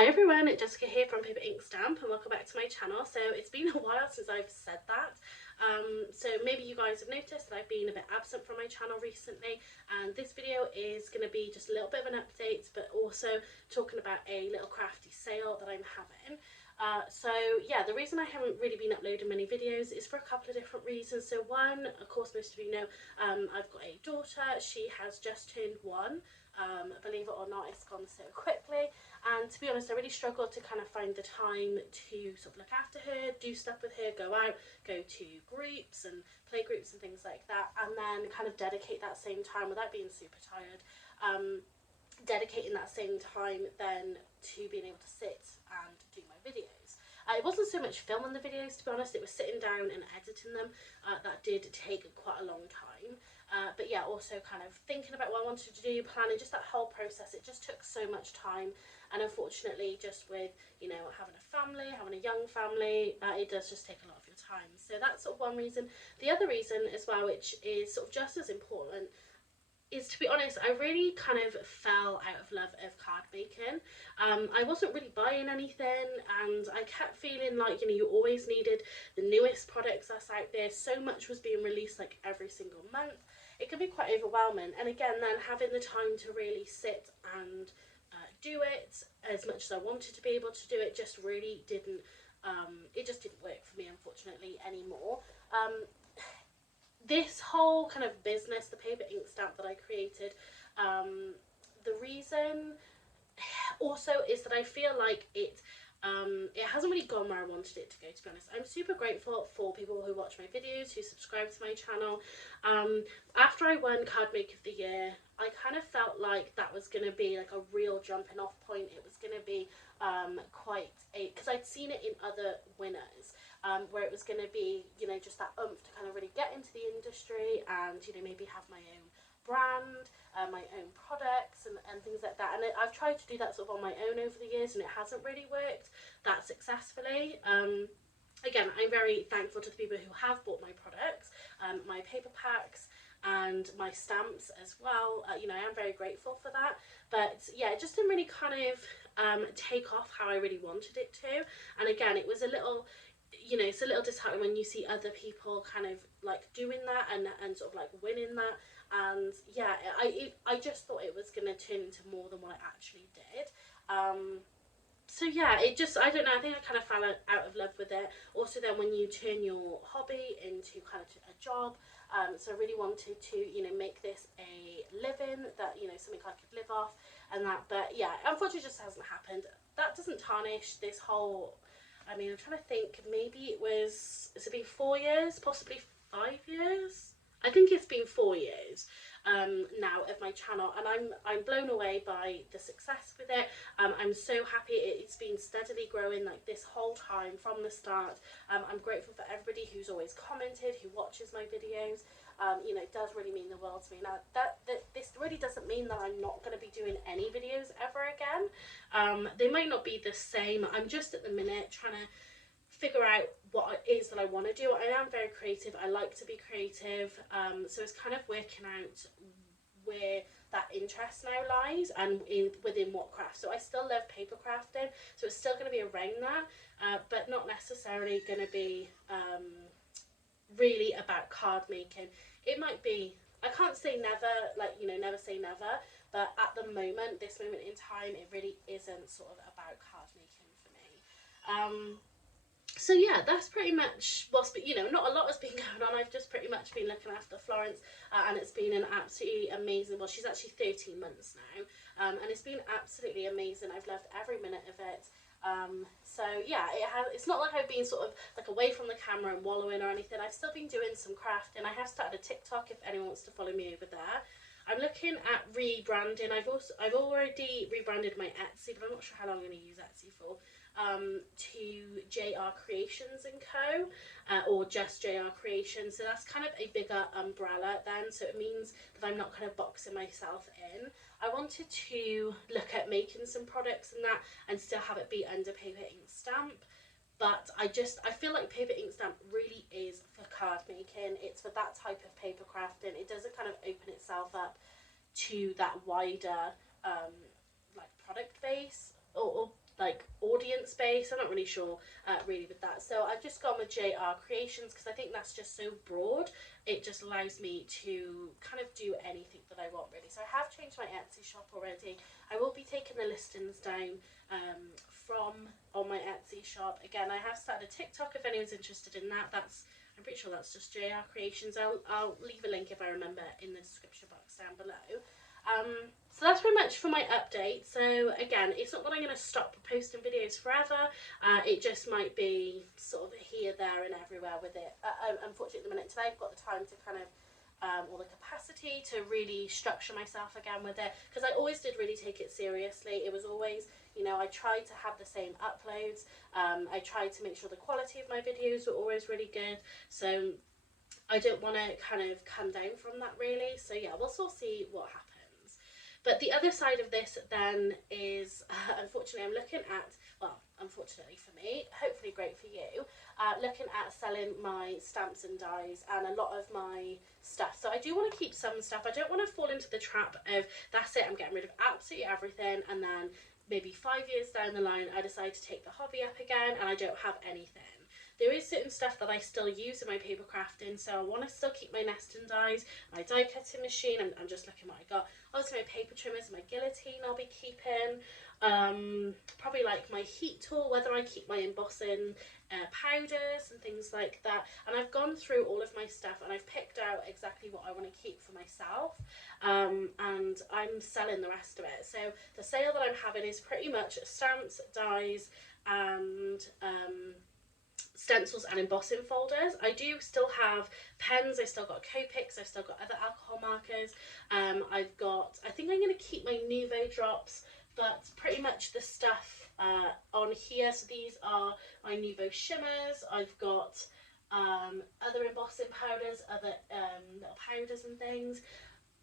Hi everyone, Jessica here from Paper Ink Stamp and welcome back to my channel. So it's been a while since I've said that. So maybe you guys have noticed that I've been a bit absent from my channel recently, and this video is going to be just a little bit of an update, but also talking about a little crafty sale that I'm having. So yeah, the reason I haven't really been uploading many videos is for a couple of different reasons. So one, of course most of you know, I've got a daughter. She has just turned 1. Believe it or not, it's gone so quickly, and to be honest I really struggled to kind of find the time to sort of look after her, do stuff with her, go out, go to groups and play groups and things like that, and then kind of dedicate that same time without being super tired, dedicating that same time then to being able to sit and do my videos. It wasn't so much filming the videos, to be honest, it was sitting down and editing them. That did take quite a long time. But yeah, also kind of thinking about what I wanted to do, planning, just that whole process, it just took so much time. And unfortunately, just with, you know, having a family, having a young family, it does just take a lot of your time. So that's sort of one reason. The other reason as well, which is sort of just as important, is, to be honest, I really kind of fell out of love of card making. I wasn't really buying anything, and I kept feeling like, you know, you always needed the newest products that's out there. So much was being released like every single month. It can be quite overwhelming, and again then having the time to really sit and do it as much as I wanted to be able to do it just really didn't, it just didn't work for me, unfortunately, anymore. This whole kind of business, the paper ink stamp that I created, the reason also is that I feel like it hasn't really gone where I wanted it to go, to be honest. I'm super grateful for people who watch my videos, who subscribe to my channel. After I won Card Make of the Year, I kind of felt like that was going to be like a real jumping off point. It was going to be quite a, because I'd seen it in other winners, where it was going to be, you know, just that oomph to kind of really get into the industry and, you know, maybe have my own brand, my own products and things like that. And I've tried to do that sort of on my own over the years, and it hasn't really worked that successfully. Again, I'm very thankful to the people who have bought my products, my paper packs and my stamps as well. You know, I am very grateful for that. But yeah, it just didn't really kind of take off how I really wanted it to. And again, it was a little, you know, it's a little disheartening when you see other people kind of like doing that and sort of like winning that. And yeah, I just thought it was going to turn into more than what it actually did. So yeah, it just, I don't know, I think I kind of fell out of love with it. Also then when you turn your hobby into kind of a job, so I really wanted to, you know, make this a living, that, you know, something I could live off and that. But yeah, unfortunately it just hasn't happened. That doesn't tarnish this whole, I mean, I'm trying to think, maybe has it been 4 years, possibly 5 years? I think it's been 4 years now of my channel, and I'm blown away by the success with it. I'm so happy it's been steadily growing like this whole time from the start. I'm grateful for everybody who's always commented, who watches my videos. You know, it does really mean the world to me. Now, this really doesn't mean that I'm not going to be doing any videos ever again. They might not be the same. I'm just at the minute trying to figure out what it is that I want to do. I am very creative. I like to be creative. So it's kind of working out where that interest now lies and within what craft. So I still love paper crafting, so it's still going to be around that, but not necessarily going to be really about card making. It might be, I can't say never, like, you know, never say never, but at the moment, this moment in time, it really isn't sort of about card making for me. So yeah, that's pretty much what's been, you know, not a lot has been going on. I've just pretty much been looking after Florence, and it's been an absolutely amazing, well, she's actually 13 months now, and it's been absolutely amazing. I've loved every minute of it. So yeah, it's not like I've been sort of like away from the camera and wallowing or anything. I've still been doing some crafting. I have started a TikTok if anyone wants to follow me over there. I'm looking at rebranding. I've already rebranded my Etsy, but I'm not sure how long I'm going to use Etsy for. To JR Creations and Co, or just JR Creations. So that's kind of a bigger umbrella then, so it means that I'm not kind of boxing myself in. I wanted to look at making some products and that and still have it be under paper ink stamp, but I feel like paper ink stamp really is for card making. It's for that type of paper crafting. It doesn't kind of open itself up to that wider like product base or like space. I'm not really sure really with that. So I've just gone with JR Creations because I think that's just so broad. It just allows me to kind of do anything that I want really. So I have changed my Etsy shop already. I will be taking the listings down from on my Etsy shop. Again, I have started a TikTok if anyone's interested in that. I'm pretty sure that's just JR Creations. I'll leave a link if I remember in the description box down below. So that's pretty much for my update. So again, it's not that I'm going to stop posting videos forever. It just might be sort of here, there and everywhere with it. Unfortunately at the minute today I've got the time to kind of or the capacity to really structure myself again with it, because I always did really take it seriously. It was always, you know, I tried to have the same uploads. I tried to make sure the quality of my videos were always really good. So I don't want to kind of come down from that really. So yeah, we'll sort of see what happens. But the other side of this then is, unfortunately, I'm looking at, well, unfortunately for me, hopefully great for you, looking at selling my stamps and dies and a lot of my stuff. So I do want to keep some stuff. I don't want to fall into the trap of, that's it, I'm getting rid of absolutely everything, and then maybe 5 years down the line, I decide to take the hobby up again and I don't have anything. There is certain stuff that I still use in my paper crafting, so I want to still keep my nesting dies, my die cutting machine. I'm just looking what I got. Also my paper trimmers, my guillotine I'll be keeping. Probably like my heat tool, whether I keep my embossing powders and things like that. And I've gone through all of my stuff and I've picked out exactly what I want to keep for myself. And I'm selling the rest of it. So the sale that I'm having is pretty much stamps, dies and stencils and embossing folders. I do still have pens, I've still got Copics, I've still got other alcohol markers. I've got, I think I'm going to keep my Nuvo drops, but pretty much the stuff on here. So these are my Nuvo shimmers. I've got other embossing powders, other little powders and things.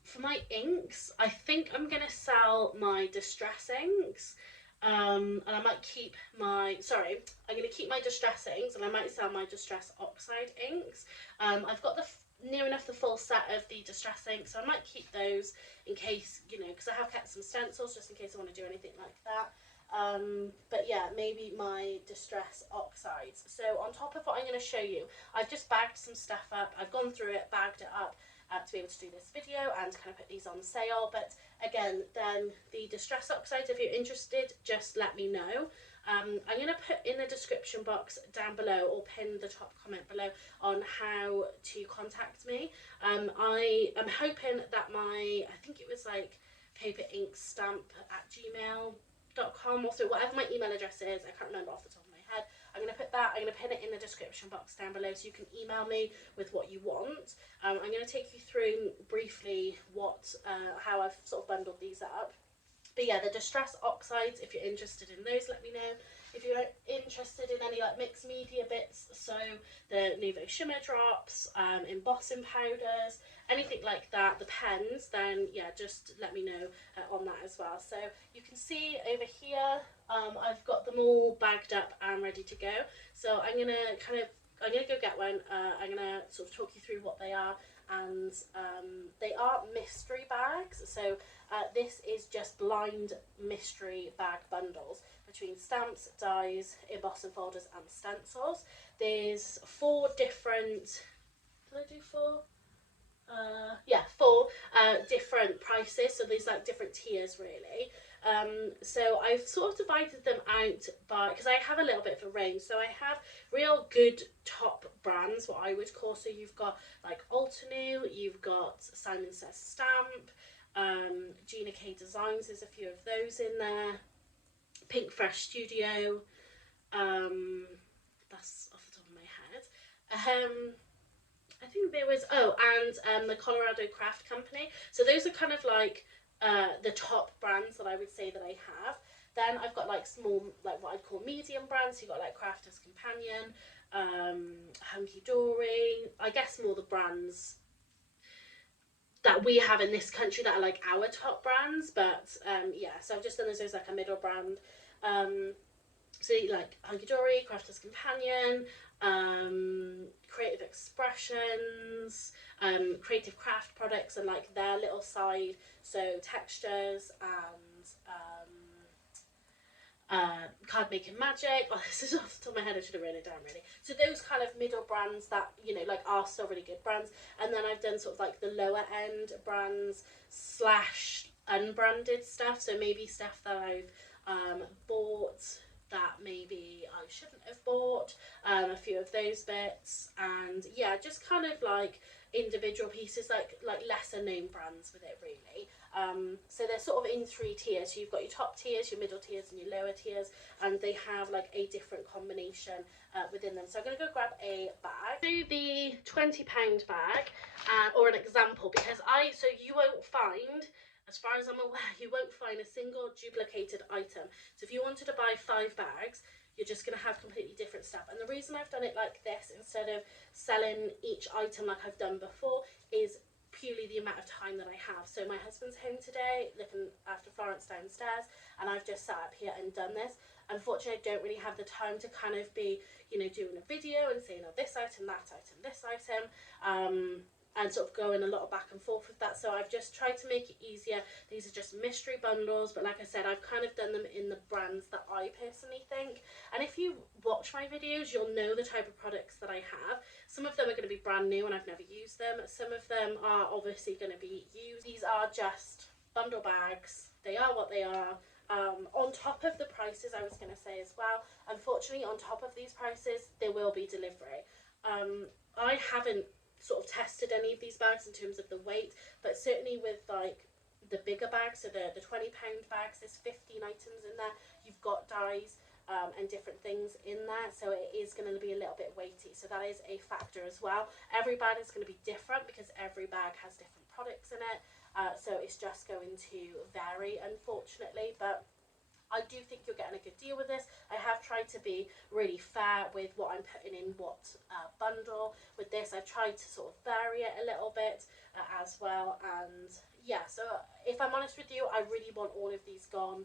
For my inks, I think I'm going to sell my Distress inks. And I might keep my, I'm going to keep my Distress inks and I might sell my Distress Oxide inks. I've got near enough the full set of the Distress inks, so I might keep those in case, you know, because I have kept some stencils just in case I want to do anything like that. But yeah, maybe my Distress Oxides. So on top of what I'm going to show you, I've just bagged some stuff up. I've gone through it, bagged it up to be able to do this video and kind of put these on sale. But again, then the Distress Oxides, if you're interested, just let me know. I'm going to put in the description box down below or pin the top comment below on how to contact me. I am hoping that I think it was like paperinkstamp@gmail.com or so, whatever my email address is, I can't remember off the top of my head. I'm going to put that, I'm going to pin it in the description box down below so you can email me with what you want. I'm going to take you through briefly how I've sort of bundled these up. But yeah, the Distress Oxides, if you're interested in those, let me know. If you're interested in any like mixed media bits, so the Nuvo shimmer drops, embossing powders, anything like that, the pens, then yeah, just let me know on that as well. So you can see over here, I've got them all bagged up and ready to go. So I'm gonna go get one. I'm gonna sort of talk you through what they are, and they are mystery bags. So this is just blind mystery bag bundles between stamps, dies, embossing folders and stencils. There's 4 different, did I do 4? Yeah, 4 different prices, so there's like different tiers really. So I've sort of divided them out by, because I have a little bit of a range. So I have real good top brands, what I would call. So you've got like Altenew, you've got Simon Says Stamp, Gina K Designs, there's a few of those in there, Pink Fresh Studio, that's off the top of my head. I think there was, and the Colorado Craft Company. So those are kind of like the top brands that I would say that I have. Then I've got like small, like what I'd call medium brands. So you've got like Crafter's Companion, Hunky Dory, I guess more the brands that we have in this country that are like our top brands. But yeah, so I've just done this as like a middle brand. So like Hunky Dory, Crafter's Companion, Creative Expressions, Creative Craft Products and like their little side, so textures and Card Making Magic. Oh, this is off the top of my head, I should have written it down really. So those kind of middle brands that, you know, like are still really good brands. And then I've done sort of like the lower end brands slash unbranded stuff. So maybe stuff that I've bought that maybe I shouldn't have bought, a few of those bits, and yeah, just kind of like individual pieces, like lesser known brands with it really. So they're sort of in 3 tiers. So you've got your top tiers, your middle tiers, and your lower tiers, and they have like a different combination within them. So I'm going to go grab a bag. Do the £20 bag, or an example, because so you won't find, as far as I'm aware, you won't find a single duplicated item. So if you wanted to buy 5 bags, you're just going to have completely different stuff. And the reason I've done it like this, instead of selling each item like I've done before, is purely the amount of time that I have. So my husband's home today, looking after Florence downstairs, and I've just sat up here and done this. Unfortunately, I don't really have the time to kind of be, you know, doing a video and saying, oh, this item, that item, this item, and sort of going a lot of back and forth with that. So I've just tried to make it easier. These are just mystery bundles, but like I said, I've kind of done them in the brands that I personally think. And if you watch my videos, you'll know the type of products that I have. Some of them are going to be brand new and I've never used them. Some of them are obviously going to be used. These are just bundle bags. They are what they are. On top of the prices, I was going to say as well, unfortunately, on top of these prices, there will be delivery. I haven't sort of tested any of these bags in terms of the weight, but certainly with like the bigger bags, so the £20 bags, there's 15 items in there. You've got dies and different things in there, so it is going to be a little bit weighty, so that is a factor as well. Every bag is going to be different because every bag has different products in it, so it's just going to vary, unfortunately. But I do think you're getting a good deal with this. I have tried to be really fair with what I'm putting in what bundle. With this, I've tried to sort of vary it a little bit as well. And yeah, so if I'm honest with you, I really want all of these gone.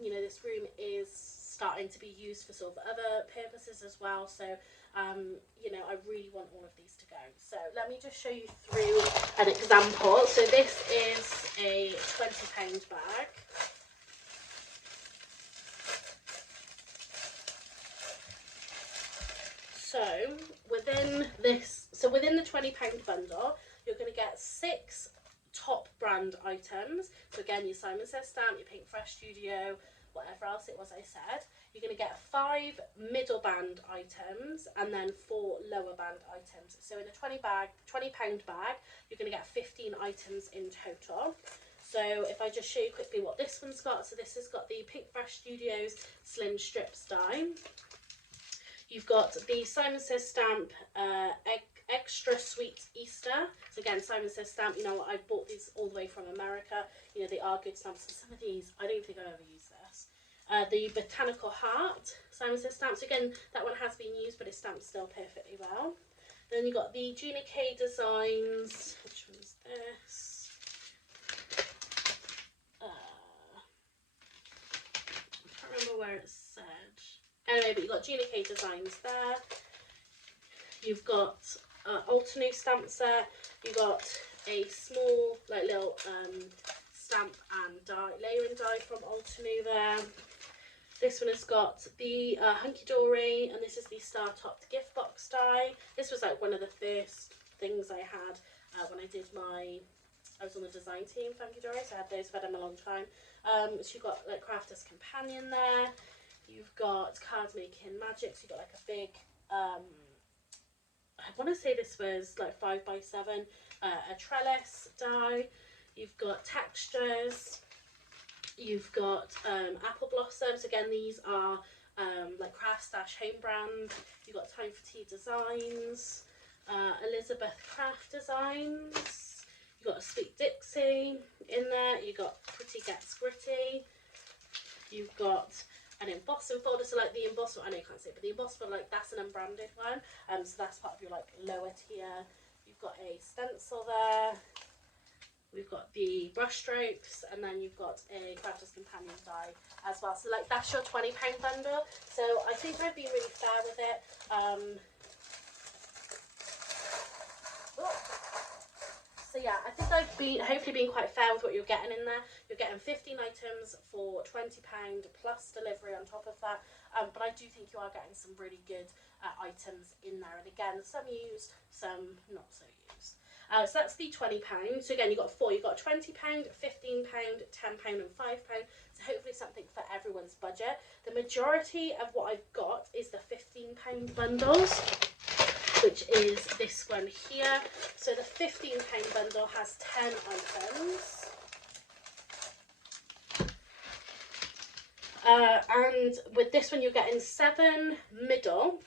You know, this room is starting to be used for sort of other purposes as well. So, you know, I really want all of these to go. So let me just show you through an example. So this is a £20 bag. So within the £20 bundle, you're going to get 6 top brand items. So again, your Simon Says stamp, your Pink Fresh Studio, whatever else it was I said. You're going to get 5 middle band items and then 4 lower band items. So in a £20 bag, you're going to get 15 items in total. So if I just show you quickly what this one's got. So this has got the Pink Fresh Studios Slim Strips die. You've got the Simon Says stamp extra sweet Easter. So again, Simon Says stamp, you know what, I've bought these all the way from America. You know, they are good stamps. So some of these, I don't think I've ever used this. The Botanical Heart Simon Says stamps. Again, that one has been used, but it's stamped still perfectly well. Then you've got the Gina K Designs. Which one's this? I can't remember where it said. Anyway, but you've got Gina K Designs there. You've got Altenew stamps there. You've got a small, like little stamp and die, layering die from Altenew there. This one has got the Hunky Dory, and this is the Star Topped Gift Box die. This was like one of the first things I had when I did I was on the design team for Hunky Dory, so I had those, I've had them a long time. So you've got like Crafter's Companion there. You've got Card Making Magic, so you've got like a big, I want to say this was like 5x7, a trellis die. You've got textures. You've got apple blossoms. Again, these are like craft-home brand. You've got Time for Tea Designs, Elizabeth Craft Designs. You've got a Sweet Dixie in there. You've got Pretty Gets Gritty. You've got an embossing folder, so like the embossing, I know you can't see it, but the embossing folder, like that's an unbranded one, so that's part of your like lower tier. You've got a stencil there. We've got the brush strokes, and then you've got a Crafter's Companion die as well. So like that's your £20 bundle. So I think I've been really fair with it. So So yeah, I think I've been hopefully been quite fair with what you're getting in there. You're getting 15 items for £20 plus delivery on top of that. But I do think you are getting some really good items in there. And again, some used, some not so used. So that's the £20. So again, you've got four. You've got £20, £15, £10 and £5. So hopefully something for everyone's budget. The majority of what I've got is the £15 bundles, which is this one here. So the £15 bundle has 10 items. And with this one you're getting 7 middle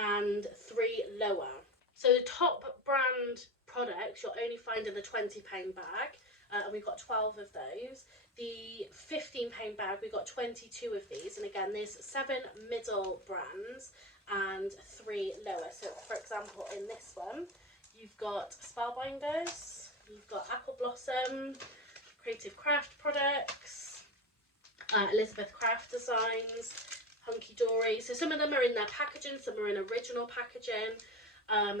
and 3 lower. So the top brand products you'll only find in the £20 bag, and we've got 12 of those. The £15 bag, we've got 22 of these, and again there's 7 middle brands and 3 lower. So for example in this one you've got Spellbinders, you've got Apple Blossom, Creative Craft Products, Elizabeth Craft Designs, Hunky Dory. So some of them are in their packaging, some are in original packaging,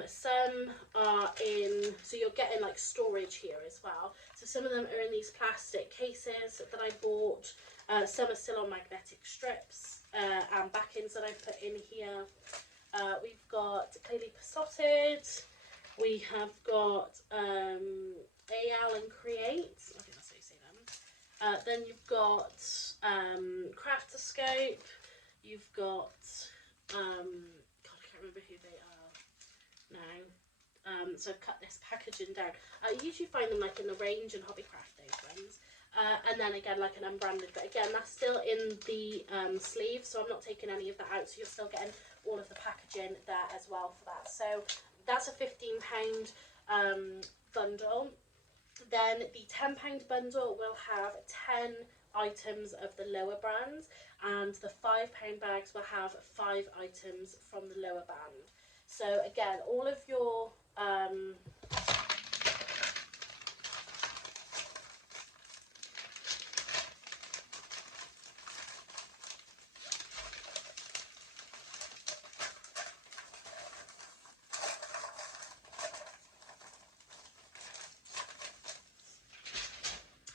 some are in, so you're getting like storage here as well. So some of them are in these plastic cases that I bought, some are still on magnetic strips and backings that I've put in here. We've got Clearly Besotted, we have got AL and Create, I think that's how you say them. Then you've got Crafterscope, you've got, God I can't remember who they are now. So I've cut this packaging down. I usually find them like in the Range and Hobbycraft, those ones. And then again like an unbranded, but again that's still in the sleeve, so I'm not taking any of that out, so you're still getting all of the packaging there as well for that. So that's a £15 bundle. Then the £10 bundle will have 10 items of the lower brands, and the £5 bags will have 5 items from the lower band. So again, all of your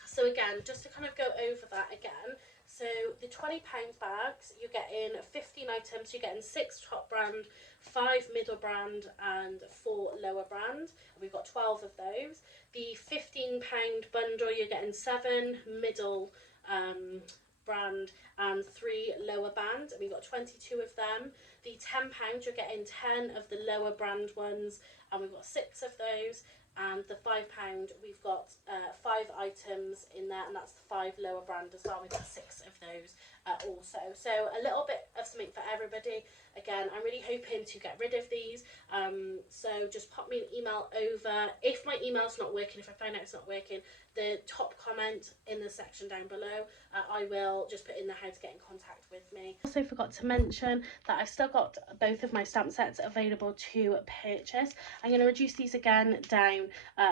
so again, just to kind of go over that again, so the £20 bags, you're getting 15 items, you're getting 6 top brand, 5 middle brand and 4 lower brand, and we've got 12 of those. The £15 bundle, you're getting 7 middle brand and 3 lower band, and we've got 22 of them. The £10, you're getting 10 of the lower brand ones, and we've got 6 of those. And the £5, we've got 5 items in there, and that's the 5 lower brand as well. We've got 6 of those also. So a little bit of something for everybody. Again, I'm really hoping to get rid of these. So just pop me an email over. If my email's not working, if I find out it's not working, the top comment in the section down below, I will just put in there how to get in contact with me. Also forgot to mention that I've still got both of my stamp sets available to purchase. I'm going to reduce these again down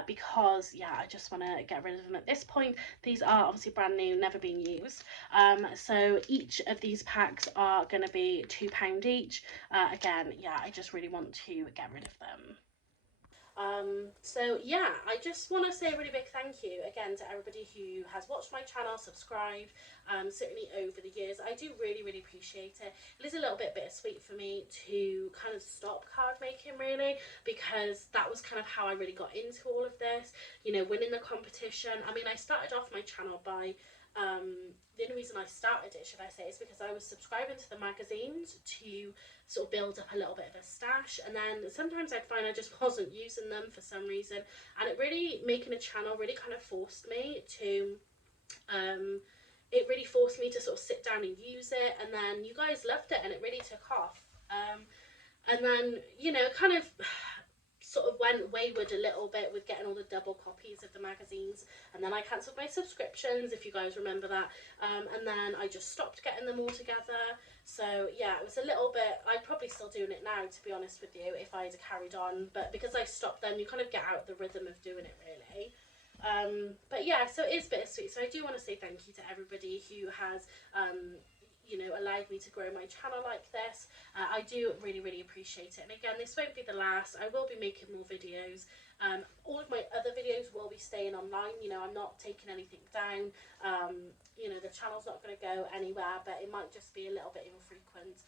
because yeah, I just want to get rid of them at this point. These are obviously brand new, never been used. So each of these packs are going to be £2 each. Again, yeah, I just really want to get rid of them. So yeah, I just want to say a really big thank you again to everybody who has watched my channel, subscribed, certainly over the years. I do really appreciate it. It is a little bit bittersweet for me to kind of stop card making really, because that was kind of how I really got into all of this, you know, winning the competition. I mean, I started off my channel by the only reason I started it, should I say, is because I was subscribing to the magazines to sort of build up a little bit of a stash, and then sometimes I'd find I just wasn't using them for some reason, and it really, making a channel really kind of forced me to sort of sit down and use it, and then you guys loved it and it really took off, and then, you know, kind of sort of went wayward a little bit with getting all the double copies of the magazines, and then I cancelled my subscriptions, if you guys remember that, and then I just stopped getting them all together. So yeah, it was a little bit, I'd probably still doing it now, to be honest with you, if I had carried on, but because I stopped then, you kind of get out the rhythm of doing it really. But yeah, so it is bittersweet. So I do want to say thank you to everybody who has you know, allowed me to grow my channel like this. I do really, really appreciate it. And again, this won't be the last. I will be making more videos. All of my other videos will be staying online. You know, I'm not taking anything down. You know, the channel's not going to go anywhere, but it might just be a little bit infrequent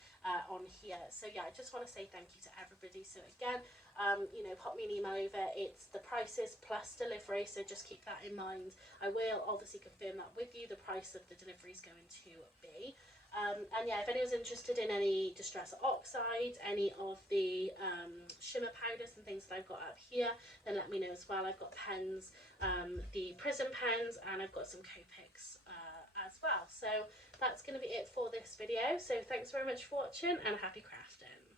on here. So yeah, I just want to say thank you to everybody. So again, you know, pop me an email over. It's the prices plus delivery, so just keep that in mind. I will obviously confirm that with you, the price of the delivery is going to be. And yeah, if anyone's interested in any distress oxide, any of the shimmer powders and things that I've got up here, then let me know as well. I've got pens, the Prism pens, and I've got some Copics as well. So that's going to be it for this video. So thanks very much for watching, and happy crafting.